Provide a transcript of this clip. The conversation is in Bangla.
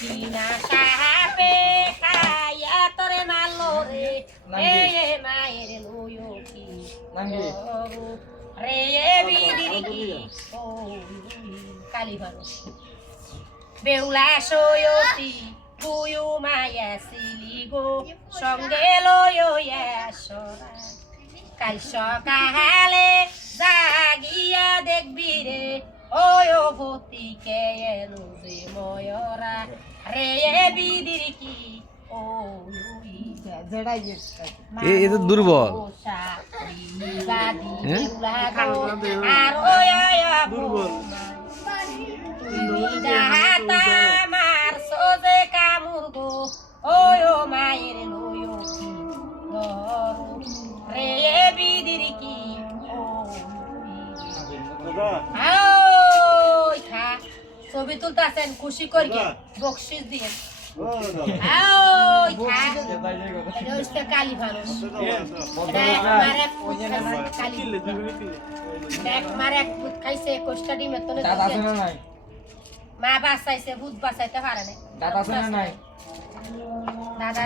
কিনা সাহাবে খাইয়া তোরে মারলো রে এ মায়ের লইও কি করু রে বিদির কি ও কালী ভালো বেউলা সয়তি বুয়ু মায়া সিলি গো সঙ্গে লইয়া সরা কাল সকালে জাগিয়া দেখবি রে ওয় ভূতিকে এলো যে ময়রা রে বিদির কি ও এ তো দুর্বল আর দুর্বল আমার সোজে কামুর গো ওয় মায়ের লইও কি রে বিদির কি ছবি তুলতেছেন খুশি করিয়ে বকশিস দিয়ে কালী ভালো খাইছে কোষ্টা ডিমের তো মা বাঁচাইছে ভূত বাঁচাইতে পারে না দাদা